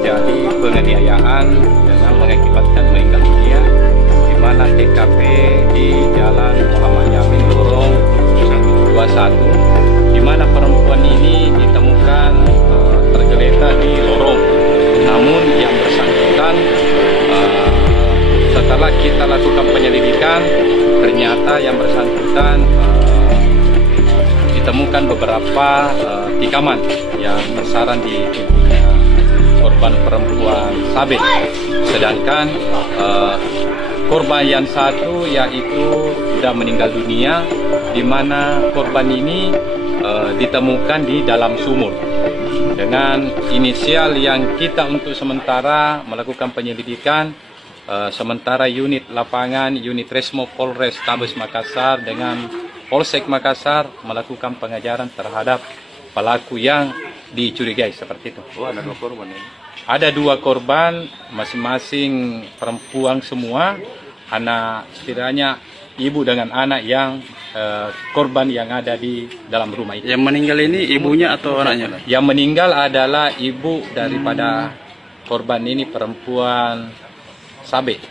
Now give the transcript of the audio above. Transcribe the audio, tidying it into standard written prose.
terjadi penganiayaan dengan mengakibatkan meninggal dunia, di mana TKP di Jalan Muhammad Yamin Lorong 121, di mana perempuan ini ditemukan tergeletak di lorong. Namun yang bersangkutan setelah kita lakukan penyelidikan, ternyata yang bersangkutan ditemukan beberapa tikaman yang bersarang di tubuhnya korban perempuan Sabit. Sedangkan korban yang satu yaitu sudah meninggal dunia, di mana korban ini ditemukan di dalam sumur. Dengan inisial yang kita untuk sementara melakukan penyelidikan, sementara unit lapangan, unit Resmo Polres Tabes Makassar dengan Polsek Makassar melakukan pengejaran terhadap pelaku yang dicurigai seperti itu. Oh, ada 2 korban ini. Ada 2 korban, masing-masing perempuan semua, anak setidaknya ibu dengan anak yang korban yang ada di dalam rumah itu. Yang meninggal ini ibunya atau anaknya? Yang meninggal adalah ibu daripada korban ini, perempuan Sabit.